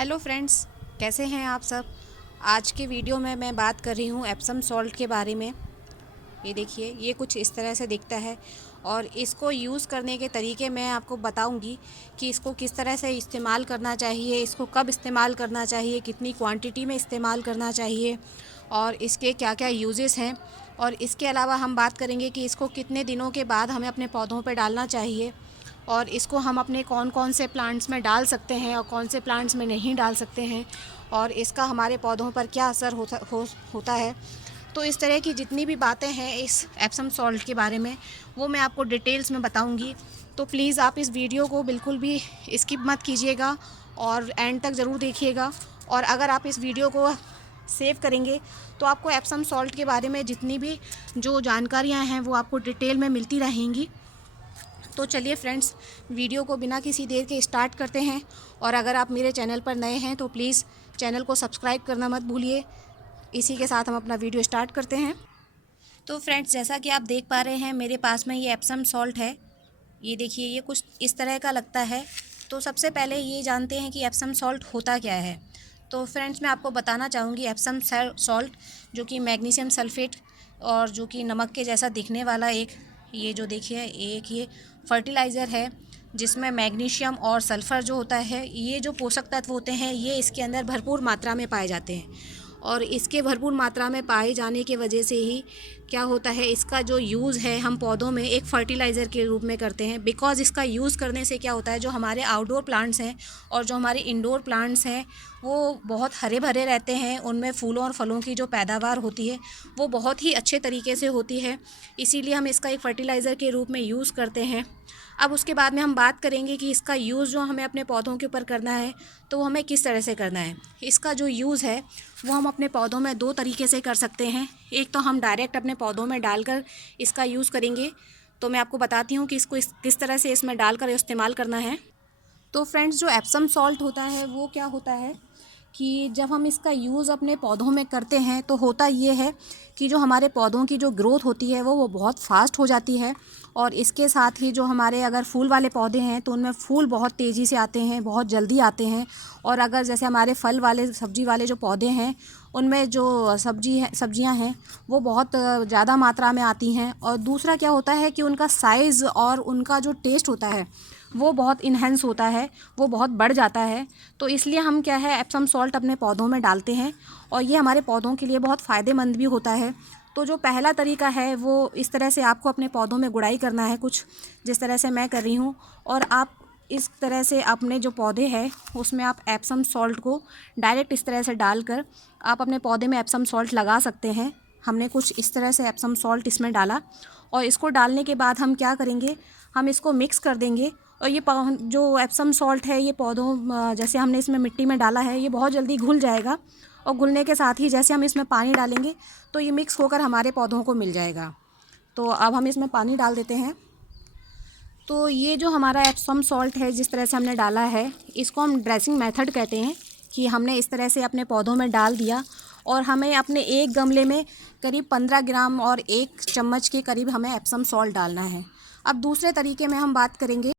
Hello friends, कैसे हैं आप सब। आज के वीडियो में मैं बात कर रही हूँ एप्सम सॉल्ट के बारे में। ये देखिए, ये कुछ इस तरह से दिखता है और इसको यूज़ करने के तरीके मैं आपको बताऊंगी कि इसको किस तरह से इस्तेमाल करना चाहिए, इसको कब इस्तेमाल करना चाहिए, कितनी क्वांटिटी में इस्तेमाल करना चाहिए और इसके क्या क्या यूजेस हैं। और इसके अलावा हम बात करेंगे कि इसको कितने दिनों के बाद हमें अपने पौधों पर डालना चाहिए और इसको हम अपने कौन कौन से प्लांट्स में डाल सकते हैं और कौन से प्लांट्स में नहीं डाल सकते हैं और इसका हमारे पौधों पर क्या असर होता है। तो इस तरह की जितनी भी बातें हैं इस एप्सम सॉल्ट के बारे में वो मैं आपको डिटेल्स में बताऊंगी। तो प्लीज़ आप इस वीडियो को बिल्कुल भी स्किप मत कीजिएगा और एंड तक ज़रूर देखिएगा। और अगर आप इस वीडियो को सेव करेंगे तो आपको एप्सम सॉल्ट के बारे में जितनी भी जो जानकारियां हैं वो आपको डिटेल में मिलती रहेंगी। तो चलिए फ्रेंड्स, वीडियो को बिना किसी देर के स्टार्ट करते हैं। और अगर आप मेरे चैनल पर नए हैं तो प्लीज़ चैनल को सब्सक्राइब करना मत भूलिए। इसी के साथ हम अपना वीडियो स्टार्ट करते हैं। तो फ्रेंड्स, जैसा कि आप देख पा रहे हैं मेरे पास में ये एप्सम सॉल्ट है। ये देखिए, ये कुछ इस तरह का लगता है। तो सबसे पहले ये जानते हैं कि एप्सम सॉल्ट होता क्या है। तो फ्रेंड्स, मैं आपको बताना चाहूँगी एप्सम सॉल्ट जो कि मैग्नीशियम सल्फेट और जो कि नमक के जैसा दिखने वाला एक, ये जो देखिए एक ये फर्टिलाइज़र है जिसमें मैग्नीशियम और सल्फ़र जो होता है, ये जो पोषक तत्व होते हैं ये इसके अंदर भरपूर मात्रा में पाए जाते हैं। और इसके भरपूर मात्रा में पाए जाने की वजह से ही क्या होता है, इसका जो यूज़ है हम पौधों में एक फर्टिलाइज़र के रूप में करते हैं। बिकॉज़ इसका यूज़ करने से क्या होता है, जो हमारे आउटडोर प्लांट्स हैं और जो हमारे इंडोर प्लांट्स हैं वो बहुत हरे भरे रहते हैं। उनमें फूलों और फलों की जो पैदावार होती है वो बहुत ही अच्छे तरीके से होती है। इसीलिए हम इसका एक फर्टिलाइज़र के रूप में यूज़ करते हैं। अब उसके बाद में हम बात करेंगे कि इसका यूज़ जो हमें अपने पौधों के ऊपर करना है तो वो हमें किस तरह से करना है। इसका जो यूज़ है वो हम अपने पौधों में दो तरीके से कर सकते हैं। एक तो हम डायरेक्ट अपने पौधों में डालकर इसका यूज़ करेंगे। तो मैं आपको बताती हूँ कि इसको किस तरह से इसमें डालकर इस्तेमाल करना है। तो फ्रेंड्स, जो एप्सम सॉल्ट होता है वो क्या होता है कि जब हम इसका यूज़ अपने पौधों में करते हैं तो होता ये है कि जो हमारे पौधों की जो ग्रोथ होती है वो बहुत फास्ट हो जाती है। और इसके साथ ही जो हमारे अगर फूल वाले पौधे हैं तो उनमें फूल बहुत तेज़ी से आते हैं, बहुत जल्दी आते हैं। और अगर जैसे हमारे फल वाले सब्ज़ी वाले जो पौधे हैं उनमें जो सब्जियां हैं वो बहुत ज़्यादा मात्रा में आती हैं। और दूसरा क्या होता है कि उनका साइज़ और उनका जो टेस्ट होता है वो बहुत इन्हेंस होता है, वो बहुत बढ़ जाता है। तो इसलिए हम क्या है, एप्सम सॉल्ट अपने पौधों में डालते हैं और ये हमारे पौधों के लिए बहुत फ़ायदेमंद भी होता है। तो जो पहला तरीका है वो इस तरह से आपको अपने पौधों में गुड़ाई करना है, कुछ जिस तरह से मैं कर रही हूँ। और आप इस तरह से अपने जो पौधे हैं उसमें आप एप्सम सॉल्ट को डायरेक्ट इस तरह से डालकर आप अपने पौधे में एप्सम सॉल्ट लगा सकते हैं। हमने कुछ इस तरह से एप्सम सॉल्ट इसमें डाला और इसको डालने के बाद हम क्या करेंगे, हम इसको मिक्स कर देंगे। और ये जो एप्सम सॉल्ट है ये पौधों जैसे हमने इसमें मिट्टी में डाला है ये बहुत जल्दी घुल जाएगा। और घुलने के साथ ही जैसे हम इसमें पानी डालेंगे तो ये मिक्स होकर हमारे पौधों को मिल जाएगा। तो अब हम इसमें पानी डाल देते हैं। तो ये जो हमारा एप्सम सॉल्ट है जिस तरह से हमने डाला है इसको हम ड्रेसिंग मेथड कहते हैं। कि हमने इस तरह से अपने पौधों में डाल दिया और हमें अपने एक गमले में करीब 15 ग्राम और 1 चम्मच के करीब हमें एप्सम सॉल्ट डालना है। अब दूसरे तरीके में हम बात करेंगे।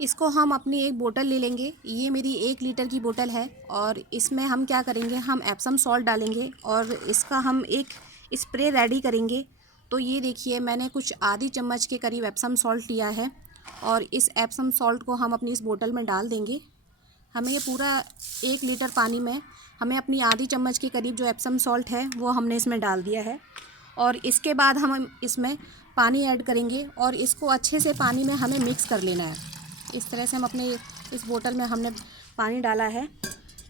इसको हम अपनी एक बोतल ले लेंगे, ये मेरी 1 लीटर की बोतल है और इसमें हम क्या करेंगे, हम एप्सम सॉल्ट डालेंगे और इसका हम एक स्प्रे रेडी करेंगे। तो ये देखिए, मैंने कुछ आधी चम्मच के करीब एप्सम सॉल्ट लिया है और इस एप्सम सॉल्ट को हम अपनी इस बोतल में डाल देंगे। हमें ये पूरा 1 लीटर पानी में हमें अपनी आधी चम्मच के करीब जो एप्सम सॉल्ट है वो हमने इसमें डाल दिया है। और इसके बाद हम इसमें पानी ऐड करेंगे और इसको अच्छे से पानी में हमें मिक्स कर लेना है। इस तरह से हम अपने इस बोतल में हमने पानी डाला है।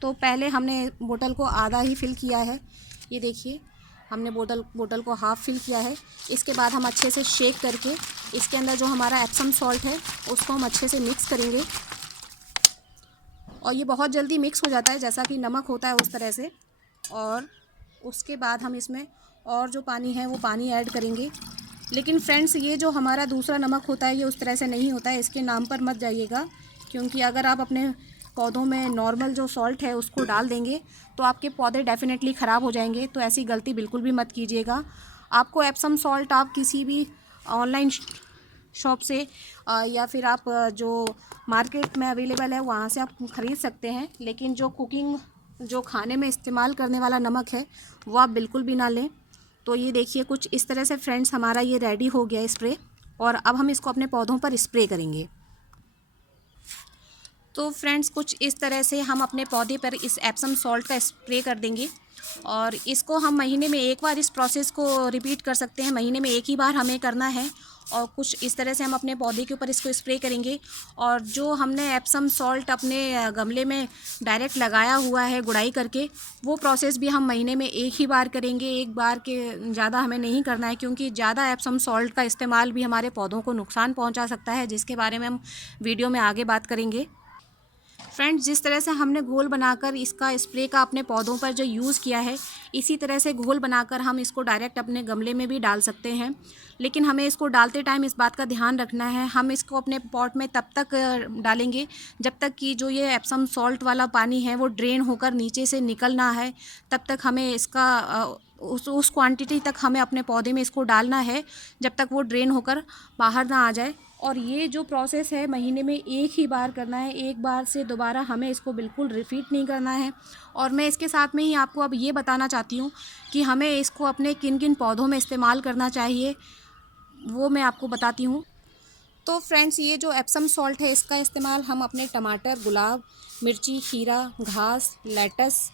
तो पहले हमने बोतल को आधा ही फिल किया है, ये देखिए हमने बोतल को हाफ़ फिल किया है। इसके बाद हम अच्छे से शेक करके इसके अंदर जो हमारा एप्सम सॉल्ट है उसको हम अच्छे से मिक्स करेंगे। और ये बहुत जल्दी मिक्स हो जाता है जैसा कि नमक होता है उस तरह से। और उसके बाद हम इसमें और जो पानी है वो पानी ऐड करेंगे। लेकिन फ्रेंड्स, ये जो हमारा दूसरा नमक होता है ये उस तरह से नहीं होता है, इसके नाम पर मत जाइएगा। क्योंकि अगर आप अपने पौधों में नॉर्मल जो सॉल्ट है उसको डाल देंगे तो आपके पौधे डेफिनेटली ख़राब हो जाएंगे। तो ऐसी गलती बिल्कुल भी मत कीजिएगा। आपको एप्सम सॉल्ट आप किसी भी ऑनलाइन शॉप से या फिर आप जो मार्केट में अवेलेबल है वहाँ से आप ख़रीद सकते हैं। लेकिन जो खाने में इस्तेमाल करने वाला नमक है वो आप बिल्कुल भी ना लें। तो ये देखिए कुछ इस तरह से फ्रेंड्स हमारा ये रेडी हो गया स्प्रे, और अब हम इसको अपने पौधों पर स्प्रे करेंगे। तो फ्रेंड्स कुछ इस तरह से हम अपने पौधे पर इस एप्सम सॉल्ट का स्प्रे कर देंगे, और इसको हम महीने में एक बार इस प्रोसेस को रिपीट कर सकते हैं। महीने में एक ही बार हमें करना है, और कुछ इस तरह से हम अपने पौधे के ऊपर इसको स्प्रे करेंगे। और जो हमने एप्सम सॉल्ट अपने गमले में डायरेक्ट लगाया हुआ है गुड़ाई करके, वो प्रोसेस भी हम महीने में एक ही बार करेंगे। एक बार के ज़्यादा हमें नहीं करना है, क्योंकि ज़्यादा एप्सम सॉल्ट का इस्तेमाल भी हमारे पौधों को नुकसान पहुंचा सकता है, जिसके बारे में हम वीडियो में आगे बात करेंगे। फ्रेंड्स जिस तरह से हमने घोल बनाकर इसका स्प्रे का अपने पौधों पर जो यूज़ किया है, इसी तरह से घोल बनाकर हम इसको डायरेक्ट अपने गमले में भी डाल सकते हैं। लेकिन हमें इसको डालते टाइम इस बात का ध्यान रखना है, हम इसको अपने पॉट में तब तक डालेंगे जब तक कि जो ये एप्सम सॉल्ट वाला पानी है वो ड्रेन होकर नीचे से निकल ना है। तब तक हमें इसका उस क्वांटिटी तक हमें अपने पौधे में इसको डालना है जब तक वो ड्रेन होकर बाहर ना आ जाए। और ये जो प्रोसेस है महीने में एक ही बार करना है, एक बार से दोबारा हमें इसको बिल्कुल रिपीट नहीं करना है। और मैं इसके साथ में ही आपको अब ये बताना चाहती हूँ कि हमें इसको अपने किन किन पौधों में इस्तेमाल करना चाहिए, वो मैं आपको बताती हूँ। तो फ्रेंड्स ये जो एप्सम सॉल्ट है इसका इस्तेमाल हम अपने टमाटर, गुलाब, मिर्ची, खीरा, घास, लेटस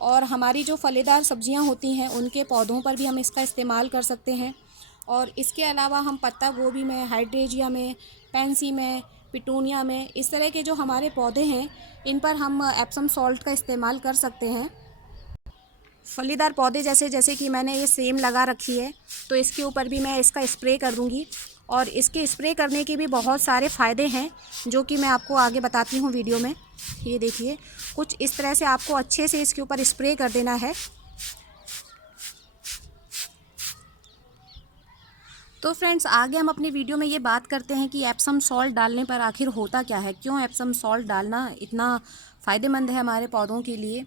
और हमारी जो फलीदार सब्जियां होती हैं उनके पौधों पर भी हम इसका इस्तेमाल कर सकते हैं। और इसके अलावा हम पत्ता गोभी में, हाइड्रेंजिया में, पेंसी में, पिटूनिया में, इस तरह के जो हमारे पौधे हैं इन पर हम एप्सम सॉल्ट का इस्तेमाल कर सकते हैं। फलीदार पौधे जैसे कि मैंने ये सेम लगा रखी है, तो इसके ऊपर भी मैं इसका स्प्रे कर दूँगी। और इसके स्प्रे करने के भी बहुत सारे फ़ायदे हैं जो कि मैं आपको आगे बताती हूँ वीडियो में। ये देखिए कुछ इस तरह से आपको अच्छे से इसके ऊपर स्प्रे कर देना है। तो फ्रेंड्स आगे हम अपनी वीडियो में ये बात करते हैं कि एप्सम सॉल्ट डालने पर आखिर होता क्या है, क्यों एप्सम सॉल्ट डालना इतना फ़ायदेमंद है हमारे पौधों के लिए।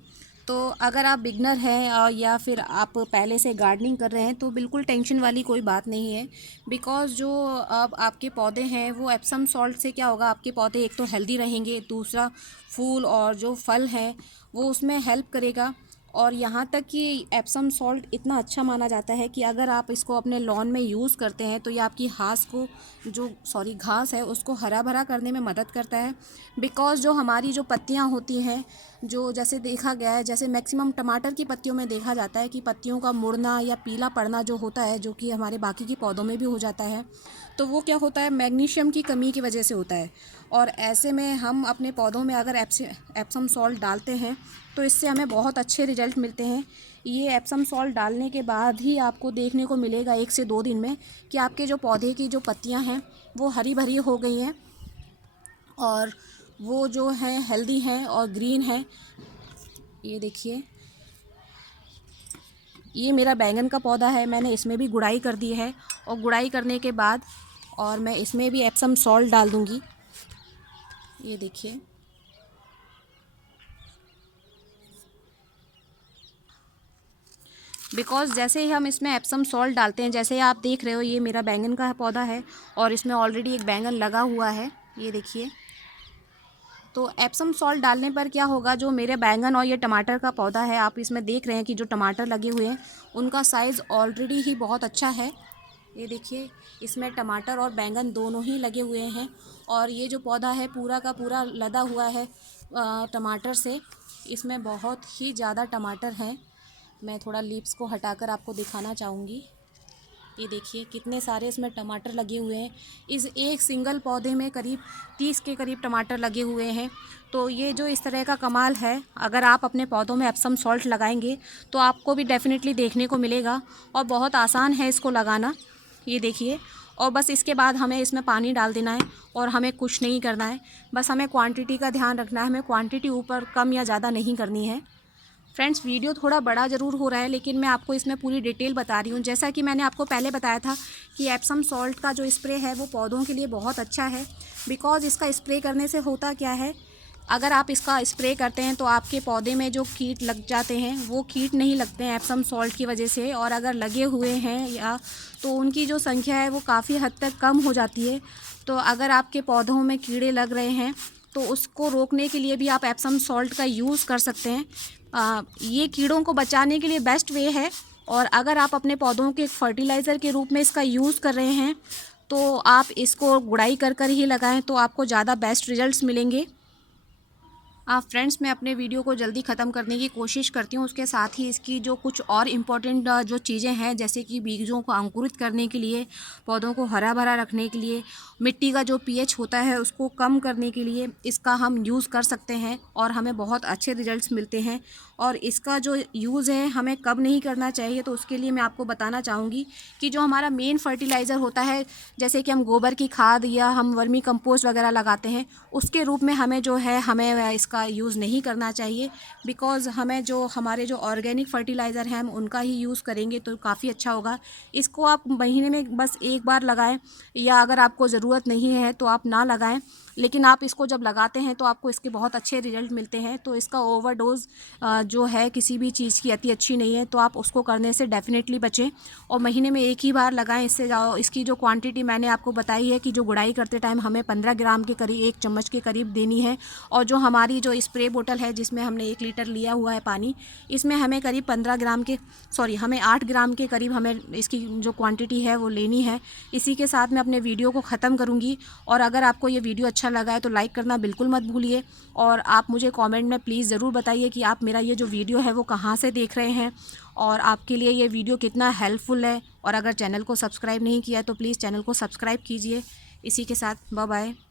तो अगर आप बिगनर हैं या फिर आप पहले से गार्डनिंग कर रहे हैं तो बिल्कुल टेंशन वाली कोई बात नहीं है, बिकॉज़ जो अब आपके पौधे हैं वो एप्सम सॉल्ट से क्या होगा, आपके पौधे एक तो हेल्दी रहेंगे, दूसरा फूल और जो फल हैं वो उसमें हेल्प करेगा। और यहाँ तक कि एप्सम सॉल्ट इतना अच्छा माना जाता है कि अगर आप इसको अपने लॉन में यूज़ करते हैं तो ये आपकी घास है उसको हरा भरा करने में मदद करता है। बिकॉज़ जो हमारी जो पत्तियाँ होती हैं, जो जैसे देखा गया है, जैसे मैक्सिमम टमाटर की पत्तियों में देखा जाता है कि पत्तियों का मुड़ना या पीला पड़ना जो होता है, जो कि हमारे बाकी के पौधों में भी हो जाता है, तो वो क्या होता है, मैग्नीशियम की कमी की वजह से होता है। और ऐसे में हम अपने पौधों में अगर एप्सम सॉल्ट डालते हैं तो इससे हमें बहुत अच्छे रिजल्ट मिलते हैं। ये एप्सम सॉल्ट डालने के बाद ही आपको देखने को मिलेगा 1 से 2 दिन में कि आपके जो पौधे की जो पत्तियां हैं वो हरी भरी हो गई हैं और वो जो हैं हेल्दी हैं और ग्रीन हैं। ये देखिए ये मेरा बैंगन का पौधा है, मैंने इसमें भी गुड़ाई कर दी है, और गुड़ाई करने के बाद और मैं इसमें भी एप्सम सॉल्ट डाल दूँगी। ये देखिए बिकॉज़ जैसे ही हम इसमें एप्सम सॉल्ट डालते हैं, जैसे आप देख रहे हो ये मेरा बैंगन का पौधा है और इसमें ऑलरेडी एक बैंगन लगा हुआ है, ये देखिए। तो एप्सम सॉल्ट डालने पर क्या होगा, जो मेरे बैंगन और ये टमाटर का पौधा है, आप इसमें देख रहे हैं कि जो टमाटर लगे हुए हैं उनका साइज़ ऑलरेडी ही बहुत अच्छा है। ये देखिए इसमें टमाटर और बैंगन दोनों ही लगे हुए हैं, और ये जो पौधा है पूरा का पूरा लदा हुआ है टमाटर से। इसमें बहुत ही ज़्यादा टमाटर हैं। मैं थोड़ा लीव्स को हटाकर आपको दिखाना चाहूँगी। ये देखिए कितने सारे इसमें टमाटर लगे हुए हैं। इस एक सिंगल पौधे में करीब 30 के करीब टमाटर लगे हुए हैं। तो ये जो इस तरह का कमाल है, अगर आप अपने पौधों में एप्सम सॉल्ट लगाएंगे तो आपको भी डेफिनेटली देखने को मिलेगा, और बहुत आसान है इसको लगाना। ये देखिए, और बस इसके बाद हमें इसमें पानी डाल देना है और हमें कुछ नहीं करना है, बस हमें क्वांटिटी का ध्यान रखना है। हमें क्वांटिटी ऊपर कम या ज़्यादा नहीं करनी है। फ्रेंड्स वीडियो थोड़ा बड़ा ज़रूर हो रहा है, लेकिन मैं आपको इसमें पूरी डिटेल बता रही हूँ। जैसा कि मैंने आपको पहले बताया था कि एप्सम सॉल्ट का जो स्प्रे है वो पौधों के लिए बहुत अच्छा है, बिकॉज़ इसका स्प्रे करने से होता क्या है अगर आप इसका स्प्रे करते हैं तो आपके पौधे में जो कीट लग जाते हैं वो कीट नहीं लगते हैं एप्सम सॉल्ट की वजह से, और अगर लगे हुए हैं या तो उनकी जो संख्या है वो काफ़ी हद तक कम हो जाती है। तो अगर आपके पौधों में कीड़े लग रहे हैं तो उसको रोकने के लिए भी आप एप्सम सॉल्ट का यूज़ कर सकते हैं। ये कीड़ों को बचाने के लिए बेस्ट वे है, और अगर आप अपने पौधों के फर्टिलाइज़र के रूप में इसका यूज़ कर रहे हैं तो आप इसको गुड़ाई कर कर ही लगाएं तो आपको ज़्यादा बेस्ट रिजल्ट्स मिलेंगे। फ्रेंड्स, मैं अपने वीडियो को जल्दी ख़त्म करने की कोशिश करती हूँ। उसके साथ ही इसकी जो कुछ और इम्पॉर्टेंट जो चीज़ें हैं, जैसे कि बीजों को अंकुरित करने के लिए, पौधों को हरा भरा रखने के लिए, मिट्टी का जो पीएच होता है उसको कम करने के लिए इसका हम यूज़ कर सकते हैं और हमें बहुत अच्छे रिजल्ट्स मिलते हैं। और इसका जो यूज़ है हमें कब नहीं करना चाहिए, तो उसके लिए मैं आपको बताना चाहूँगी कि जो हमारा मेन फर्टिलाइज़र होता है, जैसे कि हम गोबर की खाद या हम वर्मी कंपोस्ट वगैरह लगाते हैं, उसके रूप में हमें जो है हमें इसका यूज़ नहीं करना चाहिए। बिकॉज़ हमें जो हमारे जो ऑर्गेनिक फर्टिलाइज़र हैं हम उनका ही यूज़ करेंगे तो काफ़ी अच्छा होगा। इसको आप महीने में बस एक बार लगाएं, या अगर आपको ज़रूरत नहीं है तो आप ना लगाएं, लेकिन आप इसको जब लगाते हैं तो आपको इसके बहुत अच्छे रिजल्ट मिलते हैं। तो इसका ओवरडोज़ जो है किसी भी चीज़ की अति अच्छी नहीं है, तो आप उसको करने से डेफ़िनेटली बचें और महीने में एक ही बार लगाएं। इससे इसकी जो क्वांटिटी मैंने आपको बताई है कि जो गुड़ाई करते टाइम हमें 15 ग्राम के करीब, 1 चम्मच के करीब देनी है, और जो हमारी जो स्प्रे बोतल है जिसमें हमने 1 लीटर लिया हुआ है पानी, इसमें हमें करीब 15 ग्राम के हमें 8 ग्राम के करीब हमें इसकी जो क्वांटिटी है वो लेनी है। इसी के साथ मैं अपने वीडियो को ख़त्म करूँगी, और अगर आपको ये वीडियो अच्छा लगा है तो लाइक करना बिल्कुल मत भूलिए, और आप मुझे कमेंट में प्लीज़ ज़रूर बताइए कि आप मेरा ये जो वीडियो है वो कहाँ से देख रहे हैं और आपके लिए ये वीडियो कितना हेल्पफुल है। और अगर चैनल को सब्सक्राइब नहीं किया तो प्लीज़ चैनल को सब्सक्राइब कीजिए। इसी के साथ बाय बाय।